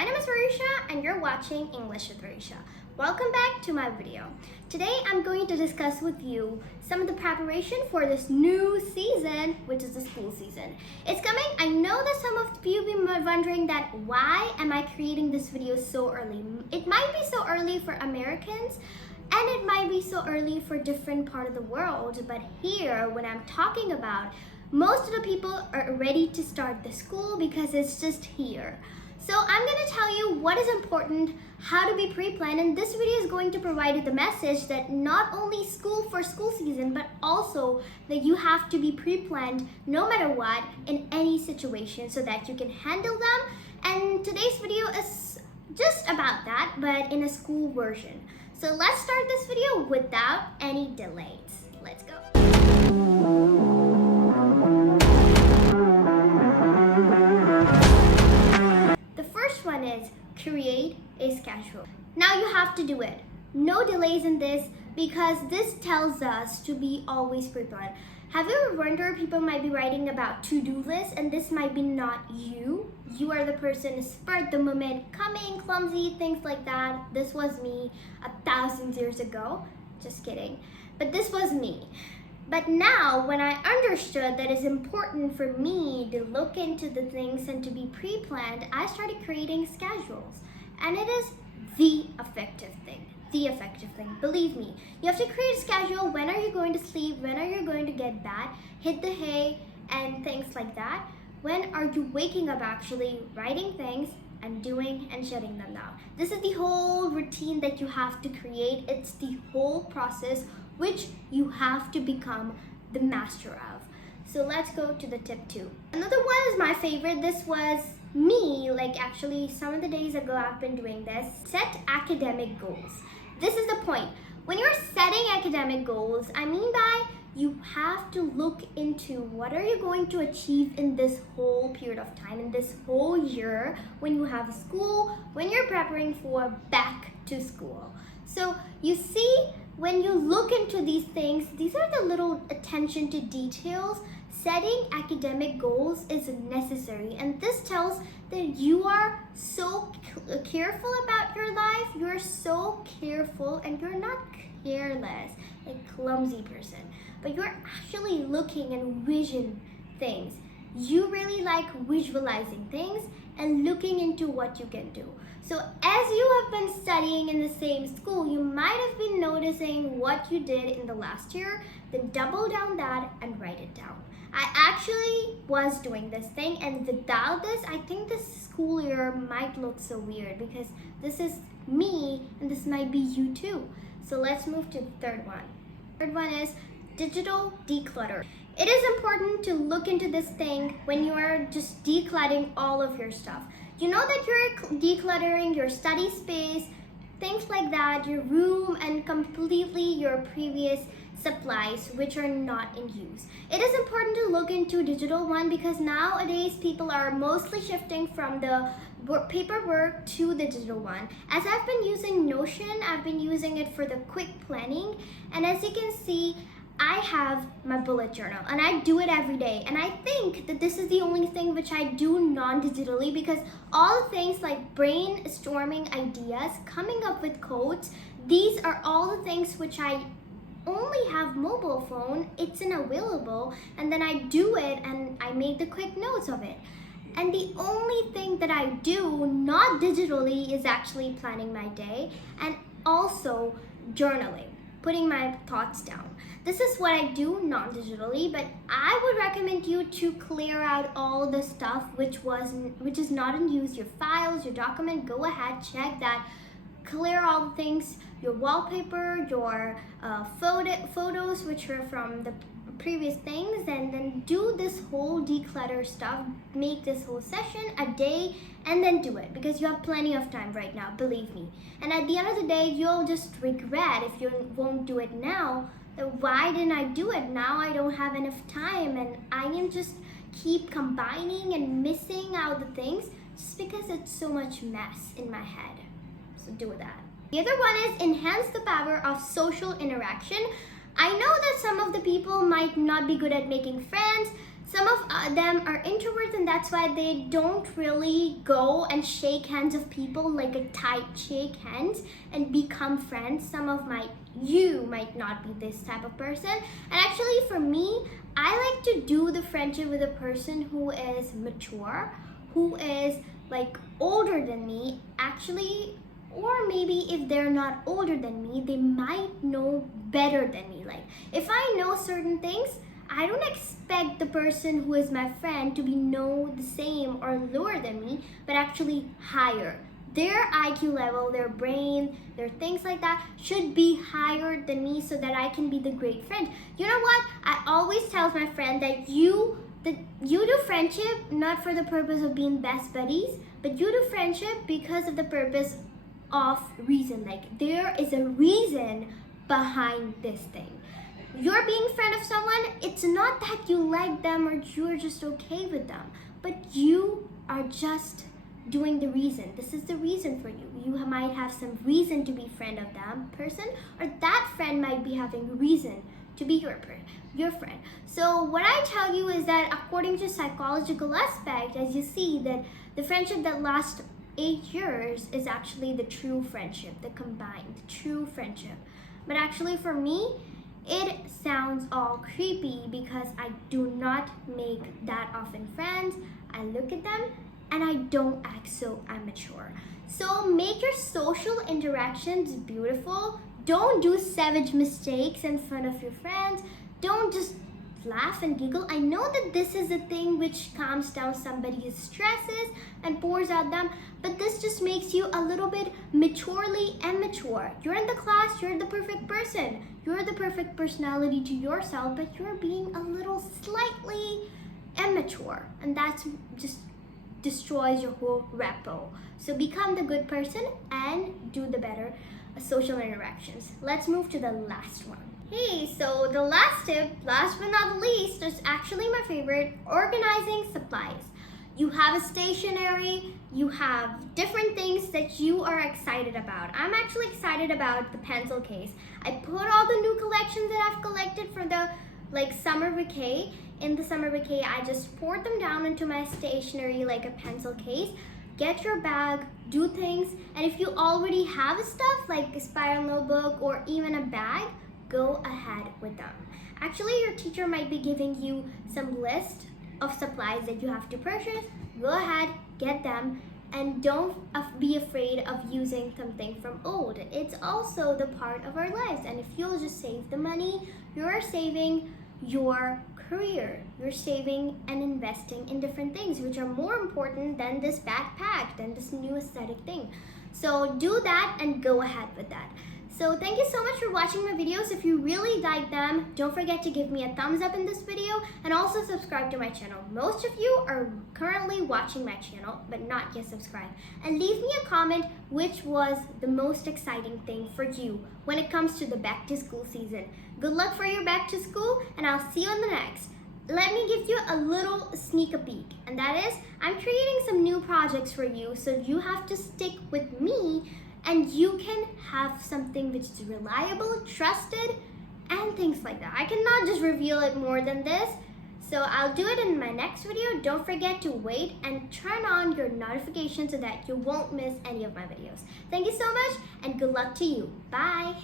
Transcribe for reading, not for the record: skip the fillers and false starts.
My name is Varisha and you're watching English with Varisha. Welcome back to my video. Today I'm going to discuss with you some of the preparation for this new season, which is the school season. It's coming. I know that some of you have been wondering that why am I creating this video so early? It might be so early for Americans and it might be so early for different part of the world, but here when I'm talking about, most of the people are ready to start the school because it's just here. So I'm going to tell you what is important, how to be pre-planned, and this video is going to provide you the message that not only school for school season, but also that you have to be pre-planned no matter what in any situation so that you can handle them. And today's video is just about that, but in a school version. So let's start this video without any delays. Let's go. One is create a schedule. Now you have to do it. No delays in this because this tells us to be always pre-planned. Have you ever wondered, people might be writing about to-do lists and this might be not you. You are the person spur the moment, coming, clumsy, things like that. This was me 1,000 years ago. Just kidding. But this was me. But now, when I understood that it's important for me to look into the things and to be pre-planned, I started creating schedules. And it is the effective thing. The effective thing. Believe me. You have to create a schedule. When are you going to sleep? When are you going to get that? Hit the hay and things like that. When are you waking up actually, writing things and doing and shutting them down? This is the whole routine that you have to create. It's the whole process which you have to become the master of. So let's go to the tip 2. Another one is my favorite. This was me, actually some of the days ago I've been doing this. Set academic goals. This is the point. When you're setting academic goals, I mean by you have to look into what are you going to achieve in this whole period of time, in this whole year when you have school, when you're preparing for back to school. So you see, when you look into these things, these are the little attention to details. Setting academic goals is necessary, and this tells that you are so careful about your life. You're so careful and you're not careless, like clumsy person, but you're actually looking and vision things. You really like visualizing things and looking into what you can do. So as you have been studying in the same school, you might have been noticing what you did in the last year, then double down that and write it down. I actually was doing this thing, and without this, I think this school year might look so weird because this is me and this might be you too. So let's move to the third one. Third one is digital declutter. It is important to look into this thing when you are just decluttering all of your stuff. You know that you're decluttering your study space, things like that, your room, and completely your previous supplies which are not in use. It is important to look into digital one because nowadays people are mostly shifting from the paperwork to the digital one. As I've been using Notion, I've been using it for the quick planning, and as you can see, I have my bullet journal and I do it every day, and I think that this is the only thing which I do non-digitally because all things like brainstorming ideas, coming up with quotes, these are all the things which I only have mobile phone, it's available, and then I do it and I make the quick notes of it. And the only thing that I do not digitally is actually planning my day and also journaling, putting my thoughts down. This is what I do non-digitally, but I would recommend you to clear out all the stuff which is not in use, your files, your document. Go ahead, check that. Clear all the things, your wallpaper, your photos which are from the previous things, and then do this whole declutter stuff. Make this whole session a day and then do it because you have plenty of time right now, believe me. And at the end of the day, you'll just regret if you won't do it now. Why didn't I do it? Now I don't have enough time and I am just keep combining and missing out the things just because it's so much mess in my head. So do that. The other one is enhance the power of social interaction. I know that some of the people might not be good at making friends. Some of them are introverts, and that's why they don't really go and shake hands of people like a tight shake hands and become friends. You might not be this type of person. And actually for me, I like to do the friendship with a person who is mature, who is like older than me, actually, or maybe if they're not older than me, they might know better than me. Like if I know certain things, I don't expect the person who is my friend to be know the same or lower than me, but actually higher. Their IQ level, their brain, their things like that should be higher than me so that I can be the great friend. You know what? I always tell my friend that you do friendship not for the purpose of being best buddies, but you do friendship because of the purpose of reason. Like there is a reason behind this thing. You're being a friend of someone, it's not that you like them or you're just okay with them, but you are just doing the reason. This is the reason for you. You might have some reason to be friend of that person, or that friend might be having reason to be your friend. So what I tell you is that according to psychological aspect, as you see that the friendship that lasts 8 years is actually the true friendship, the combined true friendship. But actually for me, it sounds all creepy because I do not make that often friends. I look at them and I don't act so immature. So make your social interactions beautiful. Don't do savage mistakes in front of your friends. Don't just laugh and giggle. I know that this is a thing which calms down somebody's stresses and pours out them, but this just makes you a little bit maturely immature. You're in the class, you're the perfect person. You're the perfect personality to yourself, but you're being a little slightly immature, and that's just destroys your whole repo. So become the good person and do the better social interactions. Let's move to the last one. Hey, so the last tip, last but not least, is actually my favorite: organizing supplies. You have a stationery, you have different things that you are excited about. I'm actually excited about the pencil case. I put all the new collections that I've collected for the summer vacay. In the summer vacay, I just poured them down into my stationery like a pencil case. Get your bag, do things, and if you already have stuff like a spiral notebook or even a bag, go ahead with them. Actually, your teacher might be giving you some list of supplies that you have to purchase. Go ahead, get them, and don't be afraid of using something from old. It's also the part of our lives, and if you'll just save the money, you're saving your career. You're saving and investing in different things which are more important than this backpack, than this new aesthetic thing. So do that and go ahead with that. So thank you so much for watching my videos. If you really like them, don't forget to give me a thumbs up in this video and also subscribe to my channel. Most of you are currently watching my channel but not yet subscribed. And leave me a comment which was the most exciting thing for you when it comes to the back to school season. Good luck for your back to school, and I'll see you on the next. Let me give you a little sneak peek, and that is I'm creating some new projects for you, so you have to stick with me and you can have something which is reliable, trusted, and things like that. I cannot just reveal it more than this, so I'll do it in my next video. Don't forget to wait and turn on your notifications so that you won't miss any of my videos. Thank you so much and good luck to you. Bye!